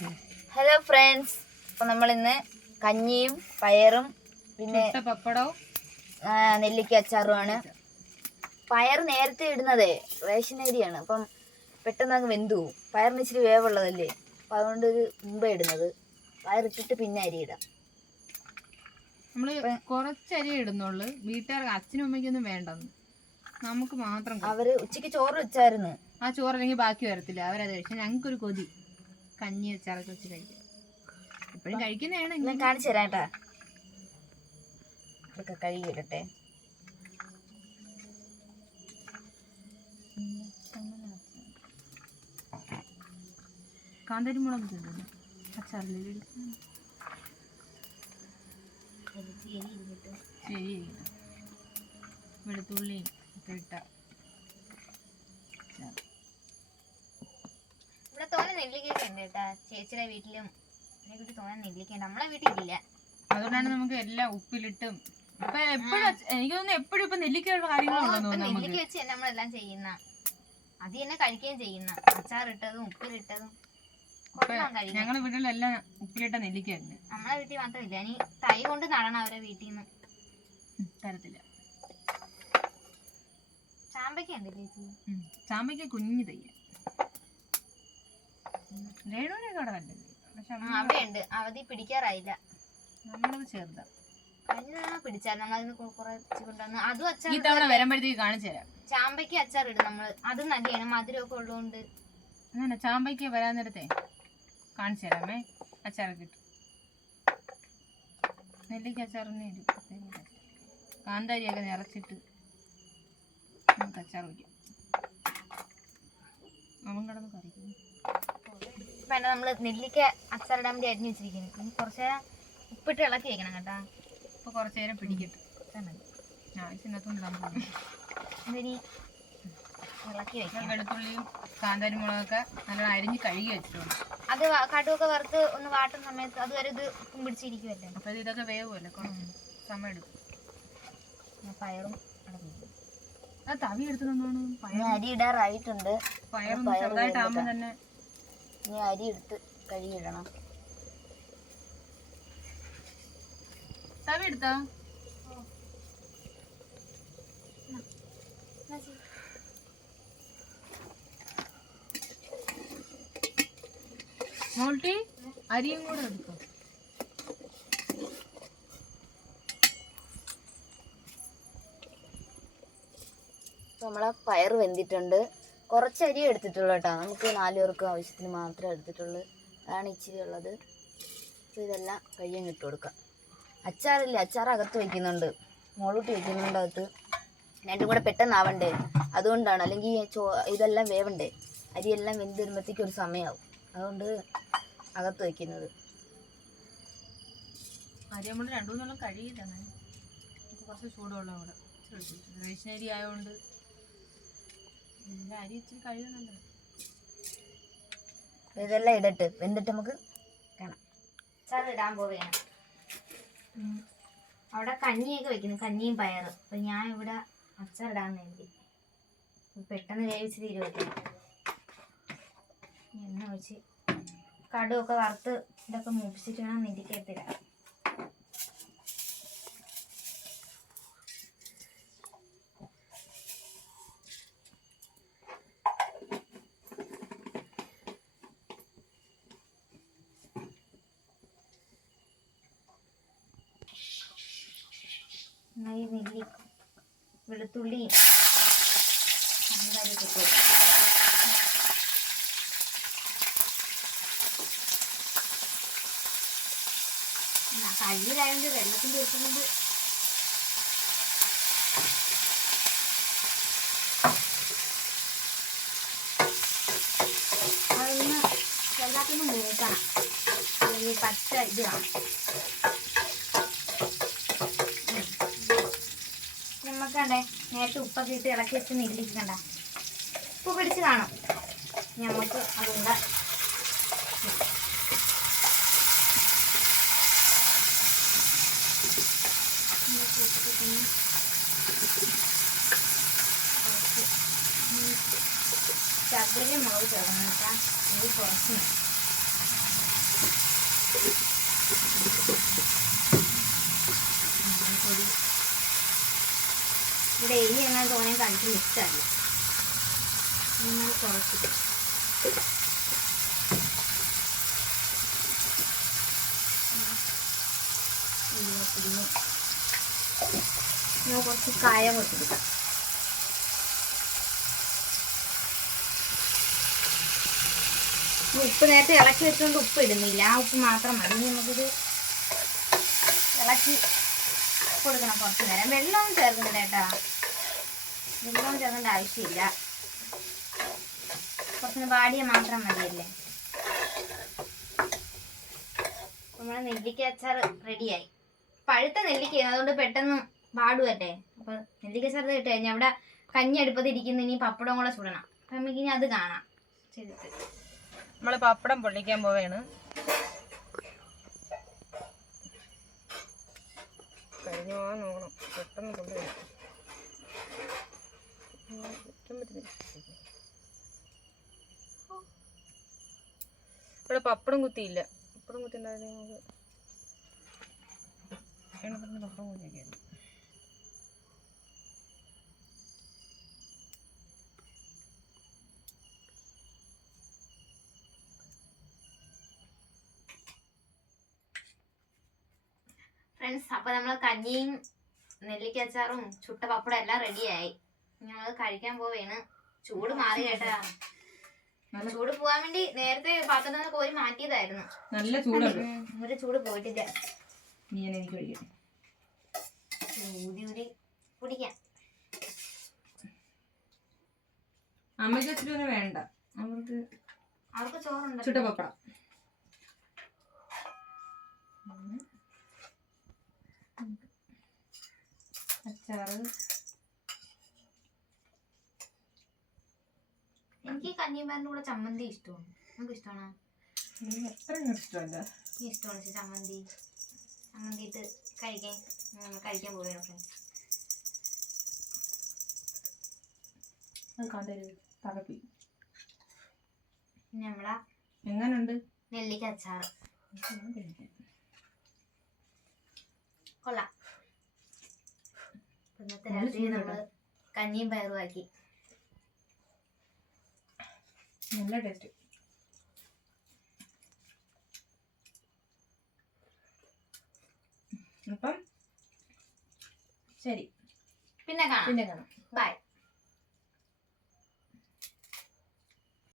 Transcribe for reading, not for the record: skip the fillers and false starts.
Hello friends, അപ്പോൾ നമ്മളിന്ന് കഞ്ഞിയും പയറും പിന്നെ പപ്പടവും നെല്ലിക്ക അച്ചാറുമാണ്. പയർ നേരത്തെ ഇടുന്നതേ റേഷൻ അരിയാണ്, അപ്പം പെട്ടെന്ന് അങ്ങ് വെന്തു പോകും. പയറിന് ഇച്ചിരി വേവുള്ളതല്ലേ, അപ്പം അതുകൊണ്ട് ഒരു മുമ്പേ ഇടുന്നത്. പയറിട്ടിട്ട് പിന്നെ അരി ഇടാം. നമ്മൾ കുറച്ച് അരി ഇടുന്നുള്ളു, വീട്ടുകാർക്ക് അച്ഛനും അമ്മയ്ക്കൊന്നും വേണ്ടെന്ന്, നമുക്ക് മാത്രം. അവര് ഉച്ചയ്ക്ക് ചോറ് വെച്ചായിരുന്നു, ആ ചോറ് അല്ലെങ്കിൽ ബാക്കി വരത്തില്ല, അവരത് കഴിച്ചാൽ ഞങ്ങൾക്കൊരു കൊതി കഞ്ഞി അച്ചാറൊക്കെ വെച്ച് കഴിക്കും. എപ്പോഴും കഴിക്കുന്നതാണ്. ഞാൻ കാണിച്ചു തരാം കേട്ടാ. ഇതൊക്കെ കഴുകിയിടട്ടെ. കാന്താരി മുളക് തിന്നു അച്ചാറിൽ ശരി, വെളുത്തുള്ളിയും ഒക്കെ ഇട്ട ഇവിടെ തോനെ നെല്ലിക്കൊക്കെ ഉണ്ട് കേട്ടാ. ചേച്ചിയുടെ വീട്ടിലും വീട്ടിൽ തോനെ നെല്ലിക്കുണ്ട്, നമ്മളെ വീട്ടിലില്ല. അതുകൊണ്ടാണ് നമുക്ക് എല്ലാം ഉപ്പിലിട്ടും ഇപ്പൊ എപ്പോഴും എനിക്ക് തോന്നുന്നു എപ്പോഴും ഇപ്പൊ നെല്ലിക്കയുള്ള കാര്യങ്ങളുണ്ടോ. നെല്ലിക്ക വെച്ച് തന്നെ നമ്മളെല്ലാം ചെയ്യുന്ന, അത് തന്നെ കഴിക്കുകയും ചെയ്യുന്ന, അച്ചാറിട്ടതും ഉപ്പിലിട്ടതും. ഞങ്ങളുടെ വീട്ടിലെല്ലാം ഉപ്പിലിട്ട നെല്ലിക്കായിരുന്നു. നമ്മളെ വീട്ടിൽ മാത്രമില്ല, ഇനി തൈ കൊണ്ട് നടണം അവരെ വീട്ടിൽ നിന്ന്. തരത്തില്ല. ചാമ്പയ്ക്ക ഉണ്ട് ചേച്ചി, ചാമ്പയ്ക്ക കുഞ്ഞു തയ്യ രേണുവിനൊക്കെ അവിടെ നല്ലത്. പക്ഷെ അവിടെ ഉണ്ട്, അവധി പിടിക്കാറായില്ല. നമ്മളത് ചേർത്ത കഴിഞ്ഞ പിടിച്ചായിരുന്നു, നമ്മളതിന് കുറച്ച് കൊണ്ടുവന്ന് അതും അച്ചാർ. ഈ തവണ വരുമ്പോഴത്തേക്ക് കാണിച്ചു തരാം. ചാമ്പയ്ക്ക് അച്ചാർ ഇടും നമ്മള്, അത് നല്ലതാണ്, മധുരമൊക്കെ ഉള്ളതുകൊണ്ട്. അങ്ങനെ ചാമ്പയ്ക്ക് വരാൻ നേരത്തെ കാണിച്ചു തരാമേ. അച്ചാറൊക്കെ ഇട്ടു നെല്ലിക്ക അച്ചാറൊന്നും ഇല്ല, കാന്താരിയൊക്കെ നിറച്ചിട്ട് നമുക്ക് അച്ചാർ വയ്ക്കാം. അവൻ കിടന്ന് കറിക്കുന്നു. ഇപ്പം നമ്മള് നെല്ലിക്ക അച്ചാറിടാൻ വേണ്ടി അരിഞ്ഞു വെച്ചിരിക്കുന്നു. ഇനി കുറച്ച് നേരം ഉപ്പിട്ട് ഇളക്കി വെക്കണം കേട്ടാ. ഇപ്പൊ കുറച്ചു നേരം പിടിക്കട്ടെ. ആവശ്യത്തിനകത്തോണ്ട് ഇതിനി ഇളക്കി വെക്കണം. വെളുത്തുള്ളിയും കാന്താരി മുളകൊക്കെ നല്ലോണം അരിഞ്ഞ് കഴുകി വെച്ചിട്ടുണ്ട്. അത് കടുവൊക്കെ വറുത്ത് ഒന്ന് വാട്ടുന്ന സമയത്ത് അതുവരെ ഇത് ഉപ്പും പിടിച്ചിരിക്കുമല്ലേ, അപ്പൊ ഇതൊക്കെ വേവുമല്ലേ, സമയം എടുക്കും. പയറും അത് തവി എടുത്ത് തന്നോണ്. അരി ഇടാറായിട്ടുണ്ട്. പയറും ചെറുതായിട്ടാകുമ്പോ തന്നെ ഇനി അരി എടുത്ത് കഴുകിയിടണം. തവി എടുത്താ മോൾട്ടി അരിയും കൂടെ എടുക്കും. നമ്മളെ പയർ വെന്തിട്ടുണ്ട്. കുറച്ച് അരി എടുത്തിട്ടുള്ളൂ കേട്ടോ, നമുക്ക് 4 പേർക്ക് ആവശ്യത്തിന് മാത്രമേ എടുത്തിട്ടുള്ളൂ. അതാണ് ഇച്ചിരി ഉള്ളത്. അപ്പോൾ ഇതെല്ലാം കഴിയാൻ ഇട്ട് കൊടുക്കാം. അച്ചാറില്ല, അച്ചാർ അകത്ത് വയ്ക്കുന്നുണ്ട്, മുളകൂട്ടി വയ്ക്കുന്നുണ്ട് അകത്ത്. രണ്ടും കൂടെ പെട്ടെന്നാവണ്ടേ, അതുകൊണ്ടാണ്. അല്ലെങ്കിൽ ഇതെല്ലാം വേവണ്ടേ, അരിയെല്ലാം വെന്ത് വരുമ്പോഴത്തേക്കും ഒരു സമയമാവും, അതുകൊണ്ട് അകത്ത് വയ്ക്കുന്നത്. അരി നമ്മൾ 2-3 കഴിയില്ല, അങ്ങനെ കുറച്ച് ചൂടുള്ള കൂടെ റേഷൻ അരി ആയതുകൊണ്ട് അരി ഇച്ചിരി കഴിയുന്നുണ്ട്. ഇതെല്ലാം ഇടട്ട് വെന്തിട്ട് നമുക്ക് കാണാം. അച്ചാർ ഇടാൻ പോവുകയാണ്. അവിടെ കഞ്ഞിയൊക്കെ വെക്കുന്നു, കഞ്ഞിയും പയറും. അപ്പം ഞാൻ ഇവിടെ അച്ചാർ ഇടാമെന്ന് കരുതി. പെട്ടെന്ന് വേവിച്ച് തീരുമല്ലോ. എണ്ണ ഒഴിച്ച് കടുവൊക്കെ വറുത്ത് ഇതൊക്കെ മൂപ്പിച്ചിട്ട് വേണം നെല്ലിക്കത്തിടാൻ. ഈ നെല്ലി വെളുത്തുള്ളിയും കാന്താരിയൊക്കെ ഇട്ടു. കയ്യിലായതുകൊണ്ട് വെള്ളത്തിൻ്റെ എടുക്കുന്നത് അതൊന്ന് ചെറുതാക്കൊന്ന് മൂക്കണം, അല്ലെങ്കിൽ പച്ച ഇത് കാണും. നമുക്കണ്ടേ നേരത്തെ ഉപ്പൊക്കെ ഇട്ട് ഇളക്കി വെച്ച് നെല്ലിക്കണ്ട, ഉപ്പ് പിടിച്ച് കാണും. നമുക്ക് അതുകൊണ്ട് ചകരി മുളക് ചേർന്ന് വെച്ചാൽ ഇത് കുറച്ച് ഇവിടെ എരി അങ്ങനെ തോന്നിയ കഴിക്കാൻ ഇഷ്ടമല്ല. നിങ്ങൾ കുറച്ചിട്ട് ഞാൻ കുറച്ച് കായം കൊടുത്തിരിക്കാം. ഉപ്പ് നേരത്തെ ഇളക്കി വെച്ചുകൊണ്ട് ഉപ്പ് ഇടുന്നില്ല, ആ ഉപ്പ് മാത്രം മതി. ഇനി നമുക്കിത് ഇളക്കി കൊടുക്കണം കുറച്ച് നേരം. വെള്ളവും ചേർക്കുന്നില്ല കേട്ടാ, വെള്ളവും ചേർക്കേണ്ട ആവശ്യമില്ല. കുറച്ച് വാടിയ മാത്രം മതിയല്ലേ. നമ്മളെ നെല്ലിക്ക അച്ചാർ റെഡിയായി. പഴുത്ത നെല്ലിക്കയാണ്, അതുകൊണ്ട് പെട്ടെന്ന് പാടുമല്ലേ. അപ്പൊ നെല്ലിക്ക അച്ചാർ ഇട്ട് കഴിഞ്ഞാൽ അവിടെ കഞ്ഞി അടുപ്പത്ത് ഇരിക്കുന്ന, ഇനി പപ്പടം കൂടെ ചുടണം. അപ്പൊ നമുക്ക് ഇനി അത് കാണാം ചെയ്തിട്ട്. നമ്മള് പപ്പടം പൊള്ളിക്കാൻ പോവാണ്. കഴിഞ്ഞു പോകാൻ നോക്കണം, പെട്ടെന്ന് കൊണ്ടുവരും. ഇവിടെ പപ്പടം കുത്തിയില്ല. പപ്പടം കുത്തിണ്ടായിരുന്നു പപ്പടം കുത്തിയൊക്കെയായിരുന്നു. ഫ്രണ്ട്സ്, അപ്പൊ നമ്മള് കഞ്ഞിയും നെല്ലിക്ക അച്ചാറും ചുട്ട പപ്പടം എല്ലാം റെഡിയായി. ഞങ്ങൾ കഴിക്കാൻ പോവേണ്. ചൂട് മാറി കേട്ടാ. ചൂട് പോവാൻ വേണ്ടി നേരത്തെ പാത്രത്തിൽ കോരി മാറ്റിയതായിരുന്നു. നല്ല ചൂടുണ്ട്. ഒരു ചൂട് പോയിട്ടില്ല. എനിക്ക് കഴിക്കാം. ഊതി ഊതി കുടിക്കാം. അമ്മയ്ക്ക് അച്ഛനും വേണ്ട, അവർക്ക് ചോറുണ്ട്. ചുട്ട പപ്പടം. അച്ചാറ്. എനിക്ക് കഞ്ഞിമാരുടെ കൂടെ ചമ്മന്തി ഇഷ്ടമാണ്. നമുക്ക് ഇഷ്ടമാണോ? അത്ര ഇഷ്ടമല്ല. ഇഷ്ടമാണ് ചമ്മന്തി. ചമ്മന്തി ഇട്ട് കഴിക്കാൻ പോവുകയാണ് ഫ്രണ്ട്സ്. നമ്മളെ എങ്ങനുണ്ട് നെല്ലിക്ക അച്ചാർ? കൊള്ളാം. ഇന്നത്തെ രാത്രി നമ്മള് കഞ്ഞിയും പയറും ആക്കി. നല്ല ടേസ്റ്റ്. അപ്പം ശരി, പിന്നെ കാണാം. പിന്നെ കാണാം. ബൈ.